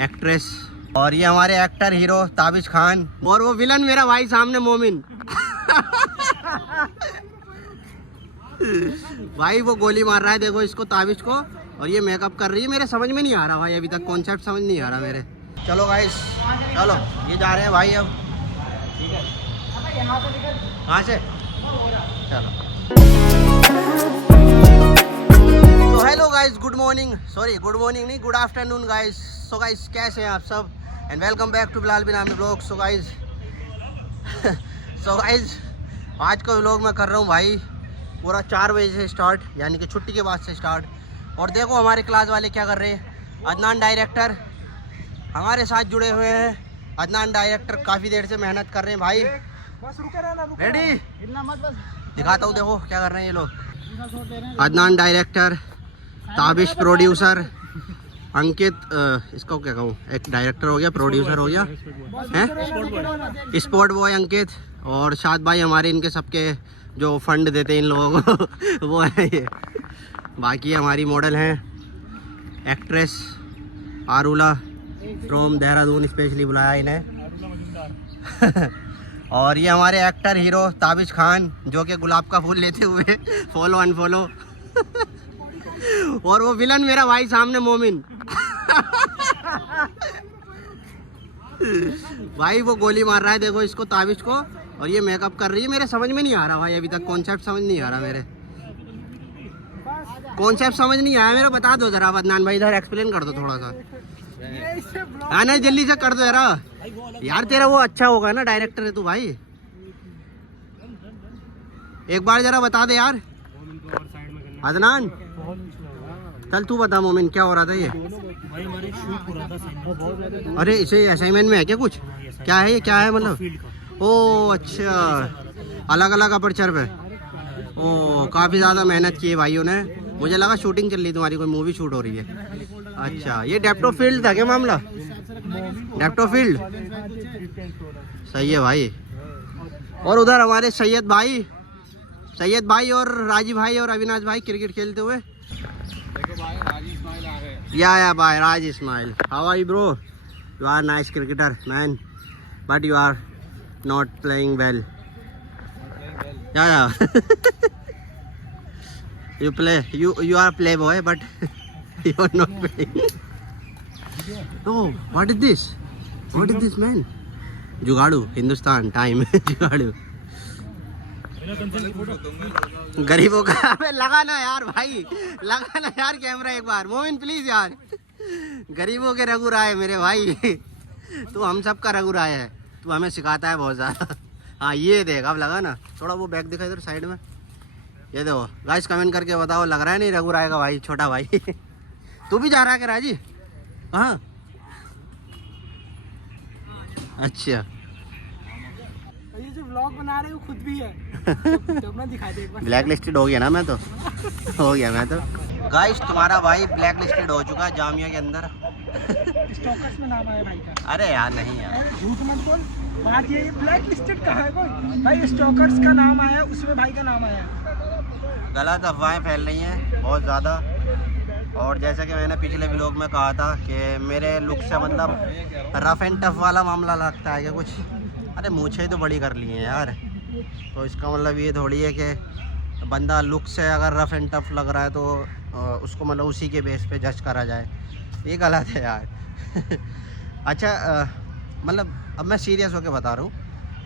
Actress, और ये हमारे एक्टर हीरो ताबिश खान, और वो विलन मेरा भाई सामने मोमिन। भाई वो गोली मार रहा है, देखो इसको, ताबिश को, और ये मेकअप कर रही है। मेरे समझ में नहीं आ रहा भाई, अभी तक कॉन्सेप्ट समझ नहीं आ रहा मेरे। चलो गाइस, चलो ये जा रहे हैं भाई अब। ठीक है, कहाँ से? चलो। तो hello guys, good morning, sorry good morning नहीं, good afternoon guys. So guys कैसे हैं आप सब, and welcome back to Bilal Binami blog. So guys आज का व्लॉग मैं कर रहा हूँ भाई पूरा 4 बजे से स्टार्ट, यानी कि छुट्टी के बाद से स्टार्ट। और देखो हमारे क्लास वाले क्या कर रहे हैं। अदनान डायरेक्टर हमारे साथ जुड़े हुए हैं। अदनान डायरेक्टर काफ़ी देर से मेहनत कर रहे हैं भाई। रेडी, दिखाता हूँ, देखो क्या कर रहे हैं ये लोग। अदनान डायरेक्टर, ताबिश प्रोड्यूसर, अंकित इसको क्या कहूँ, एक डायरेक्टर हो गया, प्रोड्यूसर हो गया, हैं स्पोर्ट बॉय अंकित, और शाद भाई हमारे, इनके सबके जो फंड देते हैं इन लोगों को वो है ये। बाकी हमारी मॉडल हैं एक्ट्रेस आरुला फ्रॉम देहरादून, स्पेशली बुलाया इन्हें। और ये हमारे एक्टर हीरो ताबिश खान, जो कि गुलाब का फूल लेते हुए फॉलो अनफॉलो। और वो विलन मेरा भाई सामने मोमिन। भाई वो गोली मार रहा है, देखो इसको, ताबिश को, और ये मेकअप कर रही है। मेरे समझ में नहीं आ रहा भाई, अभी तक कॉन्सेप्ट समझ नहीं आ रहा मेरे। कॉन्सेप्ट समझ नहीं आया मेरा, बता दो जरा अदनान भाई, इधर एक्सप्लेन कर दो थोड़ा सा। हाँ नहीं, जल्दी से कर दो जरा यार, तेरा वो अच्छा होगा ना, डायरेक्टर है तू भाई, एक बार जरा बता दे यार अदनान। चल तू बता मोमिन, क्या हो रहा था ये? अरे इसे असाइनमेंट में है क्या कुछ? क्या है ये, क्या है मतलब? ओ अच्छा, अलग अलग अपर्चर पे। ओ काफ़ी ज़्यादा मेहनत की है भाइयों ने। मुझे लगा शूटिंग चल रही, तुम्हारी कोई मूवी शूट हो रही है। अच्छा, ये डेप्टो फील्ड था क्या मामला? डेप्टो फील्ड, सही है भाई। और उधर हमारे सैयद भाई और राजीव भाई और अविनाश भाई क्रिकेट खेलते हुए। या भाई, Raj Ismail, how are you bro? You are nice cricketer man, but you are not playing well. Yeah you are play boy, but you are not playing. Oh, what is this man? जुगाड़ू, Hindustan time. जुगाड़ू गरीबों का। अबे लगाना यार भाई, लगाना यार कैमरा एक बार, मोमिन प्लीज यार। गरीबों के रघु राय मेरे भाई, तू हम सब का रघु राय है, तू हमें सिखाता है बहुत ज़्यादा। हाँ ये देख, अब लगा ना थोड़ा, वो बैग दिखा इधर साइड में, ये देखो गाइस, कमेंट करके बताओ, लग रहा है नहीं रघु राय का भाई, छोटा भाई। तू भी जा रहा है क्या राजी? हाँ अच्छा, ये जो व्लॉग बना रहे हो खुद भी है। तो अपना दिखा दे एक बार। ब्लैक लिस्टेड हो गया ना मैं तो। हो गया मैं तो। गाइस तुम्हारा भाई ब्लैक लिस्टेड हो चुका है जामिया के अंदर। स्टॉकर्स में नाम आया भाई का। अरे यार नहीं यार, झूठ मत बोल। बात ये ब्लैक लिस्टेड कहाँ है कोई? भाई स्टॉकर्स का नाम आया, उसमें भाई का नाम आया। गलत अफवाहें फैल रही हैं बहुत ज़्यादा। और जैसा कि मैंने पिछले व्लॉग में कहा था कि मेरे लुक से मतलब रफ एंड टफ वाला मामला लगता है कि कुछ। अरे मूछें तो बड़ी कर ली हैं यार, तो इसका मतलब ये थोड़ी है कि बंदा लुक से अगर रफ एंड टफ लग रहा है तो उसको मतलब उसी के बेस पे जज करा जाए, ये गलत है यार। अच्छा मतलब अब मैं सीरियस होकर बता रहा हूँ,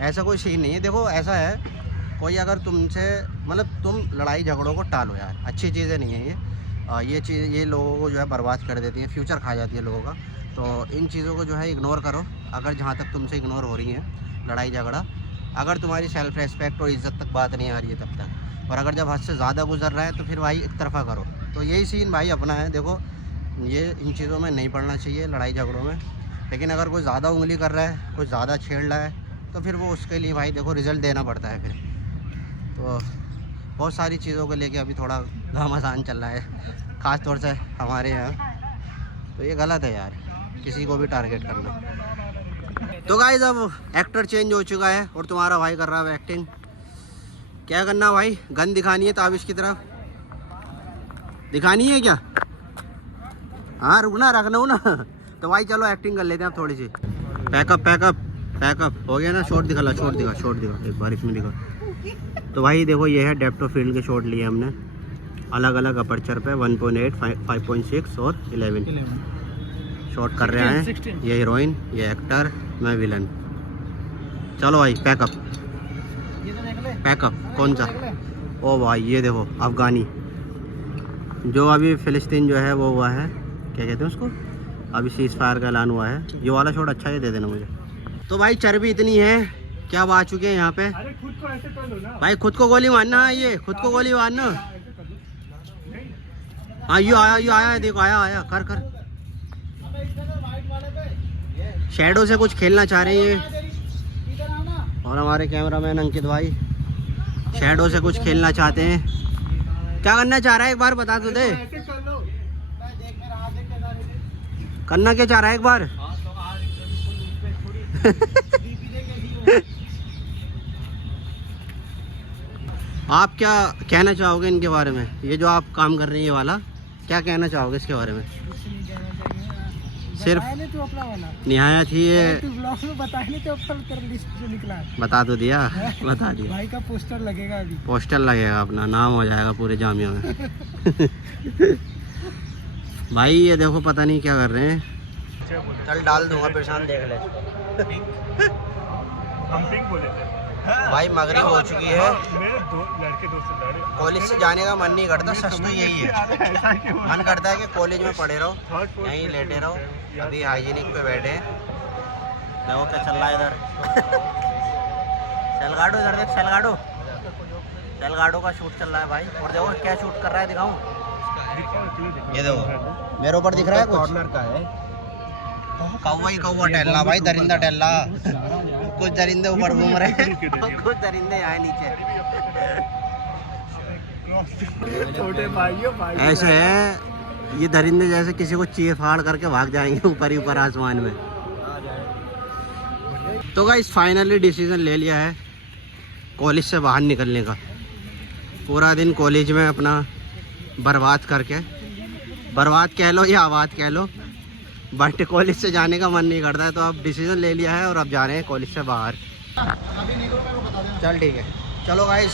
ऐसा कोई सीन नहीं है। देखो ऐसा है, कोई अगर तुमसे मतलब तुम लड़ाई झगड़ों को टालो यार, अच्छी चीज़ें नहीं है ये चीज़, ये लोगों को जो है बर्बाद कर देती है, फ्यूचर खा जाती है लोगों का। तो इन चीज़ों को जो है इग्नोर करो, अगर जहाँ तक तुमसे इग्नोर हो रही हैं लड़ाई झगड़ा, अगर तुम्हारी सेल्फ रेस्पेक्ट और इज़्ज़त तक बात नहीं आ रही है तब तक, और अगर जब हद से ज़्यादा गुजर रहा है तो फिर भाई एक तरफा करो। तो यही सीन भाई अपना है। देखो ये इन चीज़ों में नहीं पड़ना चाहिए, लड़ाई झगड़ों में। लेकिन अगर कोई ज़्यादा उंगली कर रहा है, कोई ज़्यादा छेड़ रहा है, तो फिर वो उसके लिए भाई देखो रिज़ल्ट देना पड़ता है फिर। तो बहुत सारी चीज़ों को लेके अभी थोड़ा घमासान चल रहा है, ख़ास तौर से हमारे यहाँ। तो ये गलत है यार, किसी को भी टारगेट करना। तो गाइस अब एक्टर चेंज हो चुका है और तुम्हारा भाई कर रहा है एक्टिंग। क्या करना भाई, गन दिखानी है ताबिश की तरह, दिखानी है क्या? हाँ रुकना, रखना हो ना, तो भाई चलो एक्टिंग कर लेते हैं अब थोड़ी सी। पैकअप पैकअप पैकअप हो गया ना। शॉट दिखा ला, शॉट दिखा, शॉट दिखा एक बार इसमें दिखा। तो भाई देखो ये है डेप्थ ऑफ फील्ड के शॉट लिए हमने अलग अलग अपर्चर पे 1.8, 5.6 और 11 शॉट कर रहे हैं। ये हीरोइन, ये एक्टर, मैं विलन। चलो भाई पैकअप पैकअप। कौन सा? ओ भाई ये देखो अफगानी, जो अभी फिलिस्तीन जो है वो हुआ है, क्या कहते हैं उसको, अभी सीज फायर का ऐलान हुआ है। ये वाला शॉट अच्छा है, दे देना मुझे। तो भाई चर्बी इतनी है क्या आ चुके हैं यहाँ पे। अरे खुद को ऐसे कर लो ना भाई खुद को गोली मारना है, ये खुद को गोली मारना। हाँ ये आया है, देखो आया आया, कर कर। शैडो से कुछ खेलना चाह रहे हैं और हमारे कैमरामैन अंकित भाई शैडो से कुछ खेलना चाहते हैं। क्या करना चाह रहा है एक बार बता तो दे। ऐसे कर लो। करना क्या चाह रहा है एक बार। आप क्या कहना चाहोगे इनके बारे में, ये जो आप काम कर रही है ये वाला, क्या कहना चाहोगे इसके बारे में। सिर्फ नहीं तो अपना वाला निहायत ही ये तू ब्लॉग में बताया नहीं तो अपना तेरा लिस्ट जो निकला है। बता तो दिया, बता दिया। भाई का पोस्टर लगेगा अभी। पोस्टर लगेगा, अपना नाम हो जाएगा पूरे जामिया में। भाई ये देखो पता नहीं क्या कर रहे हैं। चल डाल दूंगा, परेशान देख ले। हम पिंक बोले थे भाई मगरिब हो चुकी है, मेरे दो लड़के दोस्त कॉलेज से जाने का मन नहीं करता। सच तो यही है, मन करता है कि कॉलेज में पढ़े रहो, यहीं लेटे रहो। अभी हाइजीनिक पे बैठे हैं। देखो क्या चल रहा है इधर। सेलगाडो इधर देख, सेलगाडो, सेलगाडो का शूट चल रहा है भाई। और देखो क्या शूट कर रहा है, दिखाऊं। ये देखो मेरे ऊपर दिख रहा है, कॉर्नर का है। कौवा ही कौवा टहला भाई, दरिंदा टहला। कुछ दरिंदे ऊपर घूम रहे हैं, कुछ दरिंदे आए नीचे। छोटे भाइयों भाई ऐसे है ये दरिंदे, जैसे किसी को चीर फाड़ करके भाग जाएंगे ऊपर ही ऊपर आसमान में। तो गाइस फाइनली डिसीजन ले लिया है कॉलेज से बाहर निकलने का। पूरा दिन कॉलेज में अपना बर्बाद करके, बर्बाद कह लो या आबाद कह लो, बट कॉलेज से जाने का मन नहीं करता है। तो अब डिसीजन ले लिया है और अब जा रहे हैं कॉलेज से बाहर। चल ठीक है, चलो गाइस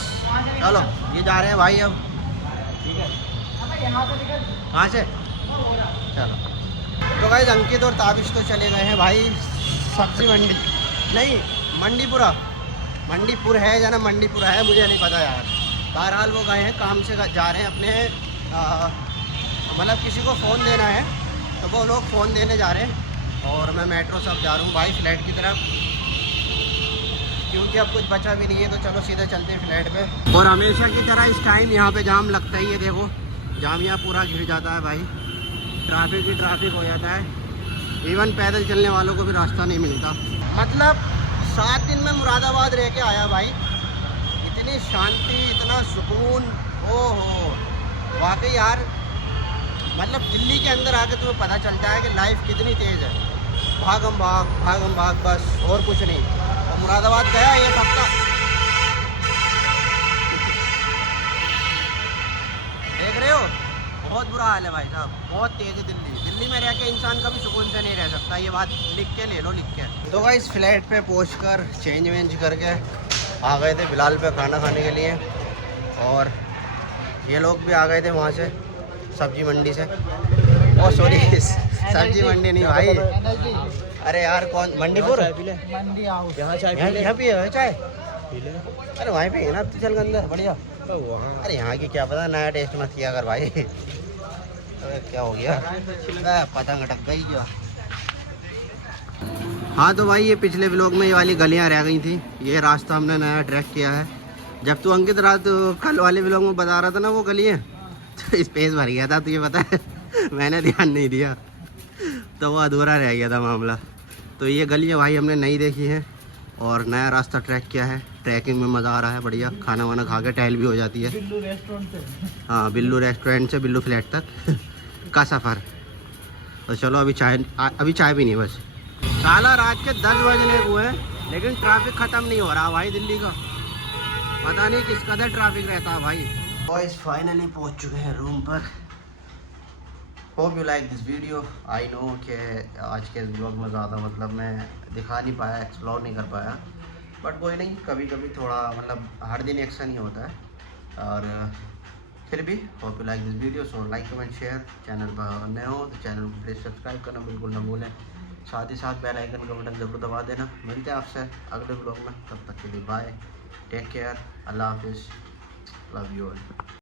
चलो, ये जा रहे हैं भाई अब। ठीक है, कहाँ से? चलो। तो गाइस अंकित और ताबिश तो चले गए हैं भाई सब्जी मंडी, नहीं मंडीपुरा, मंडीपुर है या ना मंडीपुरा है मुझे नहीं पता यार। बहरहाल वो गए हैं काम से, जा रहे हैं अपने मतलब किसी को फ़ोन देना है, तो वो लोग फ़ोन देने जा रहे हैं। और मैं मेट्रो से अब जा रहा हूँ भाई फ्लैट की तरफ, क्योंकि अब कुछ बचा भी नहीं है। तो चलो सीधे चलते हैं फ्लैट पे। और हमेशा की तरह इस टाइम यहाँ पे जाम लगता ही है। देखो जामिया पूरा घिर जाता है भाई, ट्रैफिक ही ट्रैफिक हो जाता है। इवन पैदल चलने वालों को भी रास्ता नहीं मिलता। मतलब 7 दिन में मुरादाबाद रह के आया भाई, इतनी शांति, इतना सुकून, ओहो वाकई यार। मतलब दिल्ली के अंदर आके तुम्हें पता चलता है कि लाइफ कितनी तेज़ है। भागम भाग बस, और कुछ नहीं। और मुरादाबाद गया एक हफ्ता, देख रहे हो बहुत बुरा हाल है भाई साहब, बहुत तेज़ है दिल्ली। दिल्ली में रह के इंसान कभी सुकून से नहीं रह सकता, ये बात लिख के ले लो, लिख के। तो भाई इस फ्लैट पे पहुँच कर चेंज वेंज करके आ गए थे बिलाल पे खाना खाने के लिए। और ये लोग भी आ गए थे वहाँ से सब्जी मंडी से। ओ सॉरी सब्जी मंडी नहीं भाई, अरे यार कौन, मंडीपुर मंडी आओ यहाँ पे है चाय। अरे वहीं पे है ना, चल के अंदर बढ़िया। अरे यहाँ की क्या पता, नया टेस्ट मत किया अगर भाई। अरे क्या हो गया, पतंग अटक गई क्या। हाँ तो भाई ये पिछले व्लॉग में ये वाली गलियाँ रह गई थी, ये रास्ता हमने नया ट्रैक किया है। जब तू अंकित रात कल वाले व्लॉग में बता रहा था ना वो गलियाँ, तो स्पेस भर गया था, तुझे पता है। मैंने ध्यान नहीं दिया तो वो अधूरा रह गया था मामला। तो ये गलियाँ भाई हमने नहीं देखी हैं और नया रास्ता ट्रैक किया है। ट्रैकिंग में मज़ा आ रहा है, बढ़िया। खाना वाना खा के टहल भी हो जाती है। बिल्लू रेस्टोरेंट से, हाँ बिल्लू रेस्टोरेंट से बिल्लू फ्लैट तक का सफ़र। तो चलो अभी चाय भी नहीं, बस साला रात के 10 बजने हुए हैं लेकिन ट्रैफिक ख़त्म नहीं हो रहा भाई दिल्ली का। पता नहीं किस कदर ट्रैफिक रहता है भाई। बॉयज फाइनली पहुंच चुके हैं रूम पर। Hope you like this video. I know कि आज के ब्लॉग में ज़्यादा मतलब मैं दिखा नहीं पाया, एक्सप्लोर नहीं कर पाया, बट कोई नहीं, कभी कभी थोड़ा मतलब हर दिन एक्शन ही होता है। और फिर भी hope you like this video, so like comment share. Channel पर नए हो तो चैनल को प्लीज़ सब्सक्राइब करना बिल्कुल ना भूलें, साथ ही साथ बेल आइकन का बटन ज़रूर दबा देना। मिलते हैं आपसे अगले ब्लॉग में, तब तक के लिए बाय, टेक केयर, अल्लाह हाफिज़, लव यू ऑल।